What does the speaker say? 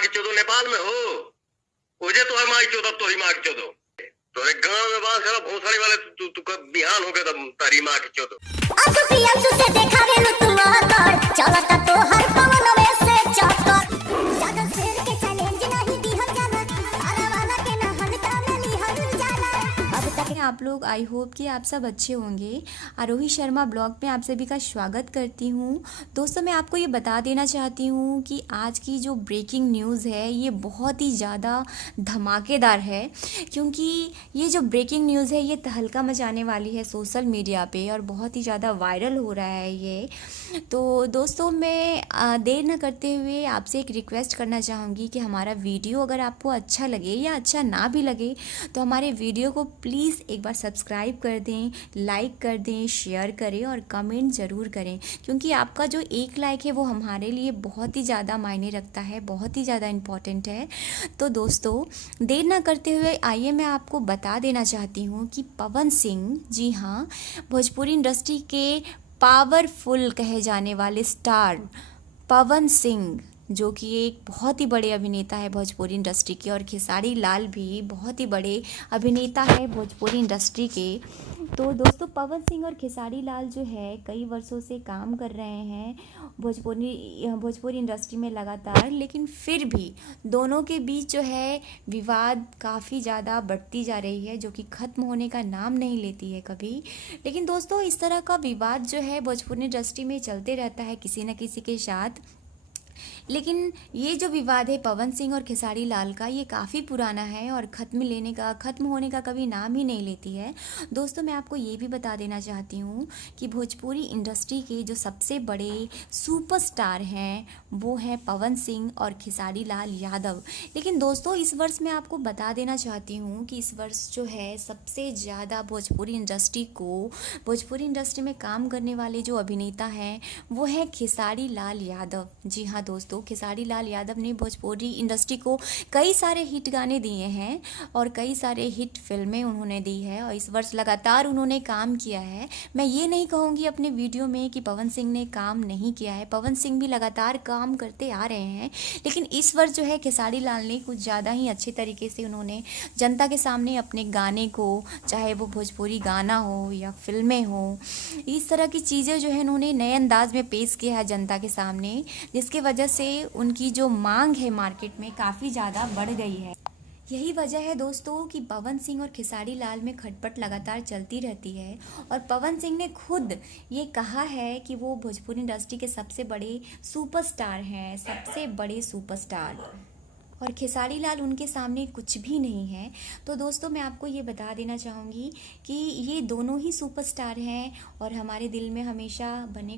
माँ की चोदो नेपाल में हो ओजे तो माँ की चोदो तो ही माँ की चोदो तो एक गांव में बांस खड़ा भोसड़ी वाले तू बिहान हो गया तब तारी माँ की चोदो से देखा रे तू आकर चलता तो हर पवन में से चक्कर ज्यादा शेर के चैलेंज नहीं दिहल जाला सारा वाला के ना हल्का में लिहल जाला। अब तक आप लोग, आई होप कि आप सब अच्छे होंगे। आरोही शर्मा ब्लॉग में आप सभी का स्वागत करती हूँ। दोस्तों, मैं आपको ये बता देना चाहती हूँ कि आज की जो ब्रेकिंग न्यूज़ है ये बहुत ही ज़्यादा धमाकेदार है, क्योंकि ये जो ब्रेकिंग न्यूज़ है ये तहलका मचाने वाली है सोशल मीडिया पे और बहुत ही ज़्यादा वायरल हो रहा है ये। तो दोस्तों, मैं देर न करते हुए आपसे एक रिक्वेस्ट करना चाहूँगी कि हमारा वीडियो अगर आपको अच्छा लगे या अच्छा ना भी लगे तो हमारे वीडियो को प्लीज़ एक बार सब्सक्राइब कर दें, लाइक कर दें, शेयर करें और कमेंट ज़रूर करें, क्योंकि आपका जो एक लाइक है वो हमारे लिए बहुत ही ज़्यादा मायने रखता है, बहुत ही ज़्यादा इम्पॉर्टेंट है। तो दोस्तों, देर ना करते हुए आइए मैं आपको बता देना चाहती हूँ कि पवन सिंह, जी हाँ, भोजपुरी इंडस्ट्री के पावरफुल कहे जाने वाले स्टार पवन सिंह, जो कि एक बहुत ही बड़े अभिनेता है भोजपुरी इंडस्ट्री के, और खेसारी लाल भी बहुत ही बड़े अभिनेता है भोजपुरी इंडस्ट्री के। तो दोस्तों, पवन सिंह और खेसारी लाल जो है कई वर्षों से काम कर रहे हैं भोजपुरी इंडस्ट्री में लगातार, लेकिन फिर भी दोनों के बीच जो है विवाद काफ़ी ज़्यादा बढ़ती जा रही है, जो कि ख़त्म होने का नाम नहीं लेती है कभी। लेकिन दोस्तों, इस तरह का विवाद जो है भोजपुरी इंडस्ट्री में चलते रहता है किसी न किसी के साथ। लेकिन ये जो विवाद है पवन सिंह और खेसारी लाल का, ये काफ़ी पुराना है और ख़त्म होने का कभी नाम ही नहीं लेती है। दोस्तों, मैं आपको ये भी बता देना चाहती हूँ कि भोजपुरी इंडस्ट्री के जो सबसे बड़े सुपरस्टार हैं वो हैं पवन सिंह और खेसारी लाल यादव। लेकिन दोस्तों, इस वर्ष मैं आपको बता देना चाहती हूँ कि इस वर्ष जो है सबसे ज़्यादा भोजपुरी इंडस्ट्री में काम करने वाले जो अभिनेता हैं वो है खेसारी लाल यादव। जी हाँ दोस्तों, खेसारी लाल यादव ने भोजपुरी इंडस्ट्री को कई सारे हिट गाने दिए हैं और कई सारे हिट फिल्में उन्होंने दी है और इस वर्ष लगातार उन्होंने काम किया है। मैं ये नहीं कहूँगी अपने वीडियो में कि पवन सिंह ने काम नहीं किया है, पवन सिंह भी लगातार काम करते आ रहे हैं, लेकिन इस वर्ष जो है खेसारी लाल ने कुछ ज़्यादा ही अच्छे तरीके से उन्होंने जनता के सामने अपने गाने को, चाहे वो भोजपुरी गाना हो या फिल्में हो, इस तरह की चीज़ें जो है उन्होंने नए अंदाज में पेश किया है जनता के सामने, जिसके वजह से उनकी जो मांग है मार्केट में काफ़ी ज़्यादा बढ़ गई है। यही वजह है दोस्तों कि पवन सिंह और खेसारी लाल में खटपट लगातार चलती रहती है और पवन सिंह ने खुद ये कहा है कि वो भोजपुरी इंडस्ट्री के सबसे बड़े सुपरस्टार हैं, सबसे बड़े सुपरस्टार, और खेसारी लाल उनके सामने कुछ भी नहीं है। तो दोस्तों, मैं आपको ये बता देना चाहूँगी कि ये दोनों ही सुपरस्टार हैं और हमारे दिल में हमेशा बने